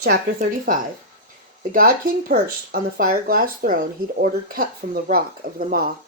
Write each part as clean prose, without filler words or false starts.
Chapter 35. The God King perched on the fire-glass throne he'd ordered cut from the rock of the maw.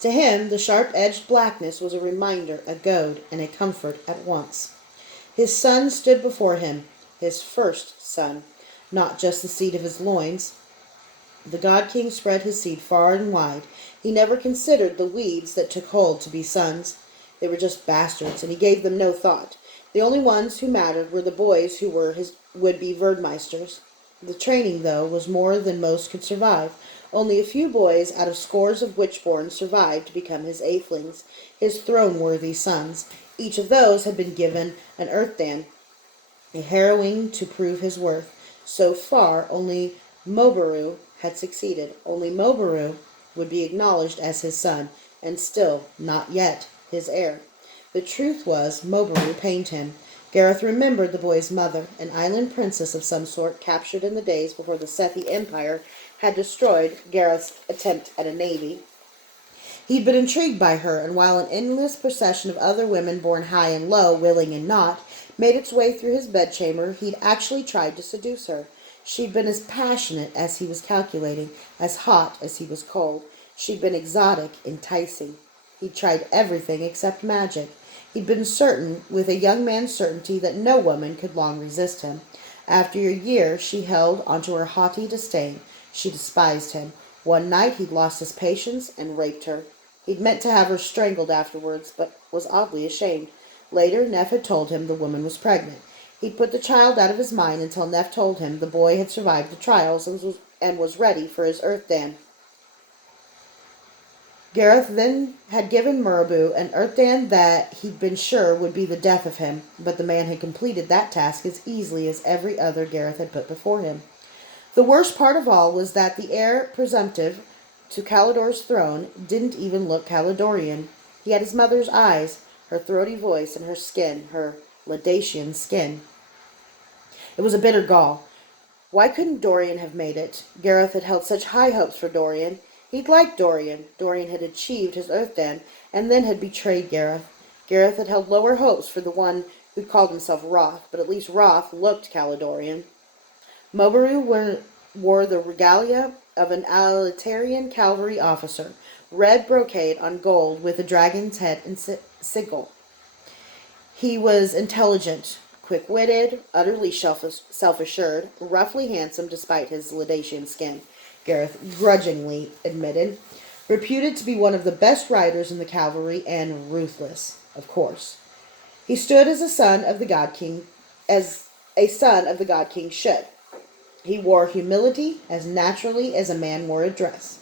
To him, the sharp-edged blackness was a reminder, a goad, and a comfort at once. His son stood before him, his first son, not just the seed of his loins. The God King spread his seed far and wide. He never considered the weeds that took hold to be sons. They were just bastards, and he gave them no thought. The only ones who mattered were the boys who were his would-be Verdmeisters. The training, though, was more than most could survive. Only a few boys out of scores of witchborn survived to become his eighthlings, his throne-worthy sons. Each of those had been given an earthdan, a harrowing to prove his worth. So far, only Mobaru had succeeded. Only Mobaru would be acknowledged as his son, and still not yet his heir. The truth was, Mobaru pained him. Gareth remembered the boy's mother, an island princess of some sort captured in the days before the Sethi Empire had destroyed Gareth's attempt at a navy. He'd been intrigued by her, and while an endless procession of other women born high and low, willing and not, made its way through his bedchamber, he'd actually tried to seduce her. She'd been as passionate as he was calculating, as hot as he was cold. She'd been exotic, enticing. He'd tried everything except magic. He'd been certain, with a young man's certainty, that no woman could long resist him. After a year, she held onto her haughty disdain. She despised him. One night he'd lost his patience and raped her. He'd meant to have her strangled afterwards, but was oddly ashamed. Later, Neff had told him the woman was pregnant. He'd put the child out of his mind until Neff told him the boy had survived the trials and was ready for his earthdan. Gareth then had given Murabu an earthdan that he'd been sure would be the death of him, but the man had completed that task as easily as every other Gareth had put before him. The worst part of all was that the heir presumptive to Calidor's throne didn't even look Calidorian. He had his mother's eyes, her throaty voice, and her skin, her Ladatian skin. It was a bitter gall. Why couldn't Dorian have made it? Gareth had held such high hopes for Dorian. He'd liked Dorian. Dorian had achieved his earthdan, and then had betrayed Gareth. Gareth had held lower hopes for the one who called himself Roth, but at least Roth looked Calidorian. Mobaru wore the regalia of an Alitarian cavalry officer, red brocade on gold with a dragon's head and sigil. He was intelligent, quick-witted, utterly self-assured, roughly handsome despite his Ladatian skin, Gareth grudgingly admitted, reputed to be one of the best riders in the cavalry, and ruthless, of course. He stood as a son of the God King should. He wore humility as naturally as a man wore a dress.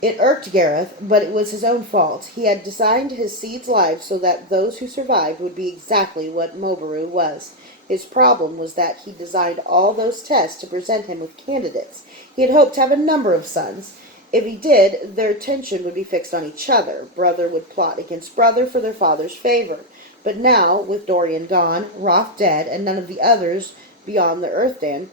It irked Gareth, but it was his own fault. He had designed his seed's life so that those who survived would be exactly what Mobaru was. His problem was that he designed all those tests to present him with candidates. He had hoped to have a number of sons. If he did, their attention would be fixed on each other. Brother would plot against brother for their father's favor. But now, with Dorian gone, Roth dead, and none of the others beyond the earthdan,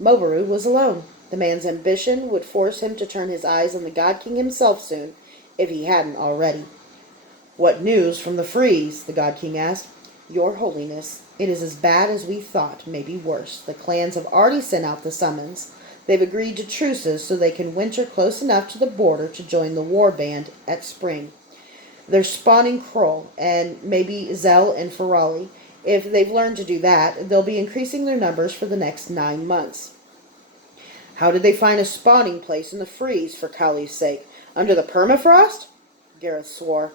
Mobaru was alone. The man's ambition would force him to turn his eyes on the God King himself soon, if he hadn't already. "What news from the Freeze?" the God King asked. "Your Holiness, it is as bad as we thought, maybe worse. The clans have already sent out the summons. They've agreed to truces so they can winter close enough to the border to join the war band at spring. They're spawning Kroll, and maybe Zell and Ferali. If they've learned to do that, they'll be increasing their numbers for the next 9 months." "How did they find a spawning place in the freeze, for Kali's sake? Under the permafrost?" Gareth swore.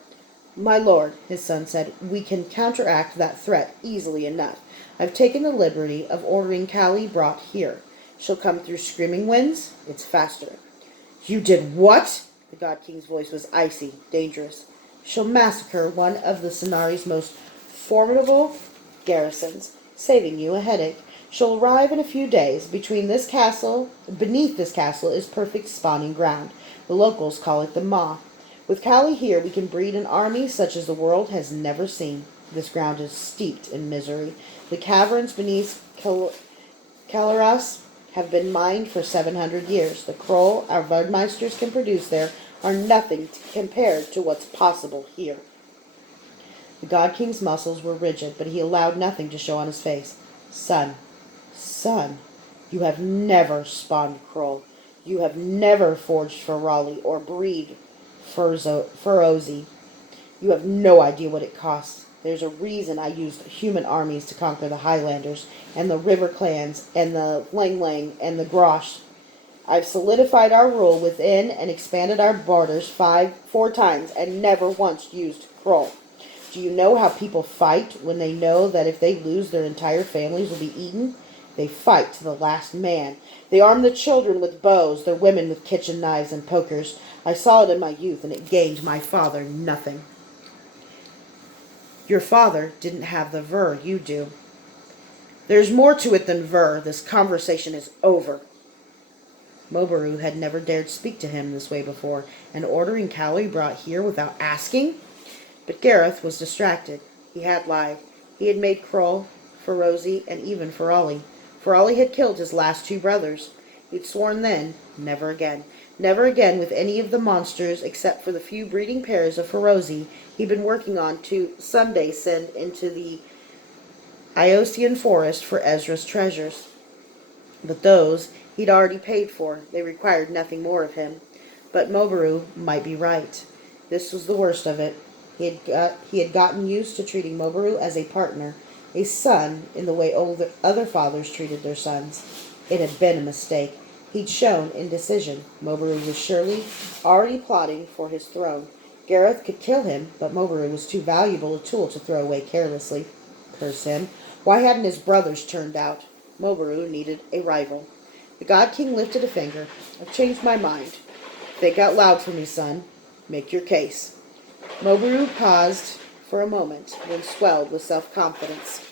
"My lord," his son said, "we can counteract that threat easily enough. I've taken the liberty of ordering Kali brought here. She'll come through screaming winds. It's faster." "You did what?" The God King's voice was icy, dangerous. "She'll massacre one of the Cenari's most formidable garrisons, saving you a headache. She'll arrive in a few days. Beneath this castle is perfect spawning ground. The locals call it the Maw. With Kali here, we can breed an army such as the world has never seen. This ground is steeped in misery. The caverns beneath Calaras have been mined for 700 years. The Kroll our Verdmeisters can produce there are nothing compared to what's possible here." The God King's muscles were rigid, but he allowed nothing to show on his face. Son, son, you have never spawned Kroll. You have never forged for Raleigh or breed Ferozi. You have no idea what it costs. There's a reason I used human armies to conquer the Highlanders, and the River clans, and the Lang Lang, and the Grosh. I've solidified our rule within and expanded our borders four times, and never once used Kroll. Do you know how people fight when they know that if they lose, their entire families will be eaten? They fight to the last man. They arm the children with bows, their women with kitchen knives and pokers. I saw it in my youth, and it gained my father nothing. Your father didn't have the ver you do. There's more to it than ver. This conversation is over. Mobaru had never dared speak to him this way before, and ordering Cowley brought here without asking? But Gareth was distracted. He had lied. He had made Kroll, Ferozi, and even Ferali. Ferali had killed his last two brothers. He'd sworn then, never again. Never again with any of the monsters except for the few breeding pairs of Ferozi he'd been working on to someday send into the Iosian forest for Ezra's treasures. But those he'd already paid for. They required nothing more of him. But Mobaru might be right. This was the worst of it. He had gotten used to treating Mobaru as a partner, a son, in the way other fathers treated their sons. It had been a mistake. He'd shown indecision. Mobaru was surely already plotting for his throne. Gareth could kill him, but Mobaru was too valuable a tool to throw away carelessly. Curse him. Why hadn't his brothers turned out? Mobaru needed a rival. The God King lifted a finger. I've changed my mind. Think out loud for me, son. Make your case. Mobaru paused for a moment, then swelled with self-confidence.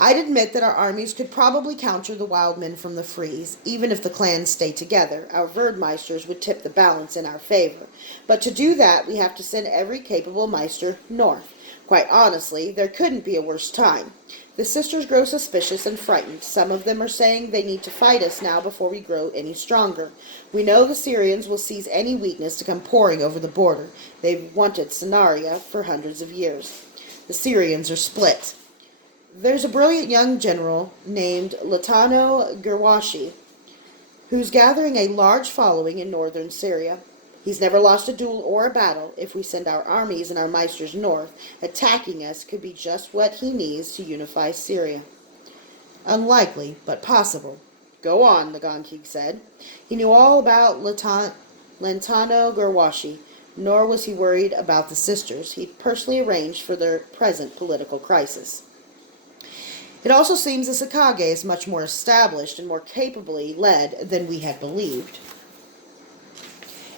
I'd admit that our armies could probably counter the wild men from the Frees. Even if the clans stay together, our Verdmeisters would tip the balance in our favor. But to do that, we have to send every capable Meister north. Quite honestly, there couldn't be a worse time. The sisters grow suspicious and frightened. Some of them are saying they need to fight us now before we grow any stronger. We know the Syrians will seize any weakness to come pouring over the border. They've wanted Sanaria for hundreds of years. The Syrians are split. There's a brilliant young general named Latano Gerwashi who's gathering a large following in northern Syria. He's never lost a duel or a battle. If we send our armies and our Meisters north, attacking us could be just what he needs to unify Syria. Unlikely, but possible. Go on, the Gon King said. He knew all about Lantano Gerwashi, nor was he worried about the sisters. He'd personally arranged for their present political crisis. It also seems the Sakage is much more established and more capably led than we had believed.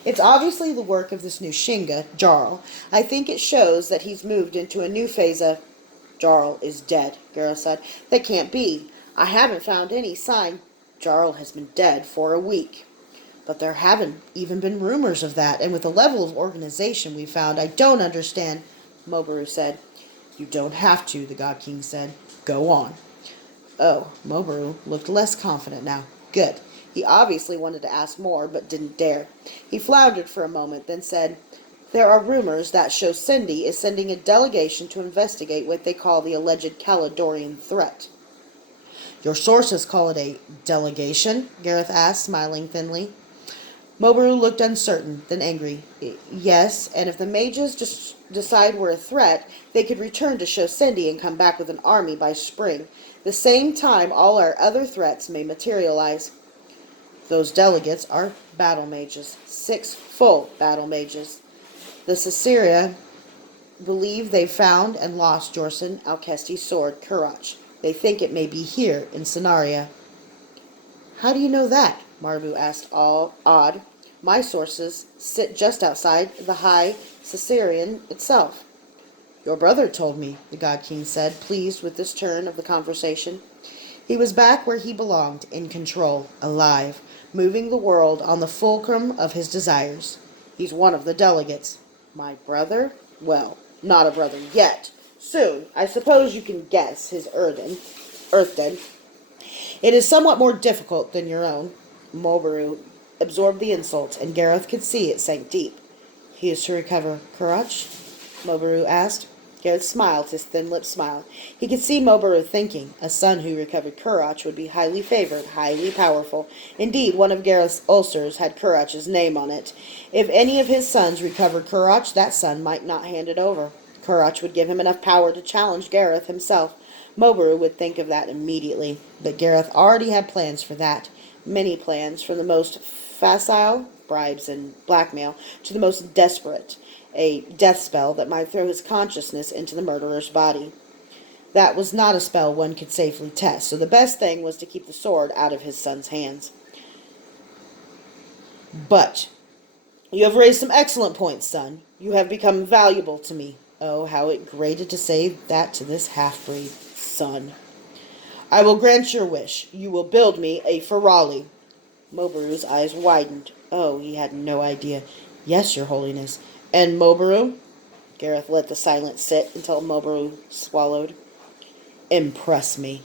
It's obviously the work of this new Shinga, Jarl. I think it shows that he's moved into a new phase of... Jarl is dead, Gareth said. That can't be. I haven't found any sign. Jarl has been dead for a week. But there haven't even been rumors of that, and with the level of organization we found, I don't understand, Mobaru said. You don't have to, the God King said. Go on. Oh, Mobaru looked less confident now. Good. He obviously wanted to ask more, but didn't dare. He floundered for a moment, then said, There are rumors that Shosendi is sending a delegation to investigate what they call the alleged Caledonian threat. Your sources call it a delegation? Gareth asked, smiling thinly. Mobaru looked uncertain, then angry. Yes, and if the mages decide we're a threat, they could return to Shosendi and come back with an army by spring. The same time all our other threats may materialize. Those delegates are battle mages. 6 full battle mages. The Caesarea believe they've found and lost Jorson Alcesti's sword, Kurach. They think it may be here in Sanaria. How do you know that? Marbu asked, all odd. My sources sit just outside the High Caesarean itself. Your brother told me, the God King said, pleased with this turn of the conversation. He was back where he belonged, in control, alive, moving the world on the fulcrum of his desires. He's one of the delegates. My brother? Well, not a brother yet. Soon, I suppose you can guess his earthen. It is somewhat more difficult than your own. Mobaru absorbed the insult, and Gareth could see it sank deep. He is to recover Kurach? Mobaru asked. Gareth smiled, his thin lips smiling. He could see Mobaru thinking. A son who recovered Kurach would be highly favored, highly powerful. Indeed, one of Gareth's ulcers had Kurach's name on it. If any of his sons recovered Kurach, that son might not hand it over. Kurach would give him enough power to challenge Gareth himself. Mobaru would think of that immediately. But Gareth already had plans for that. Many plans, from the most facile, bribes and blackmail, to the most desperate, a death spell that might throw his consciousness into the murderer's body. That was not a spell one could safely test, so the best thing was to keep the sword out of his son's hands. But you have raised some excellent points, son. You have become valuable to me. Oh, how it grated to say that to this half-breed, son. I will grant your wish. You will build me a ferrari. Mobaru's eyes widened. Oh, he had no idea. Yes, your holiness. And Mobaru? Gareth let the silence sit until Mobaru swallowed. Impress me.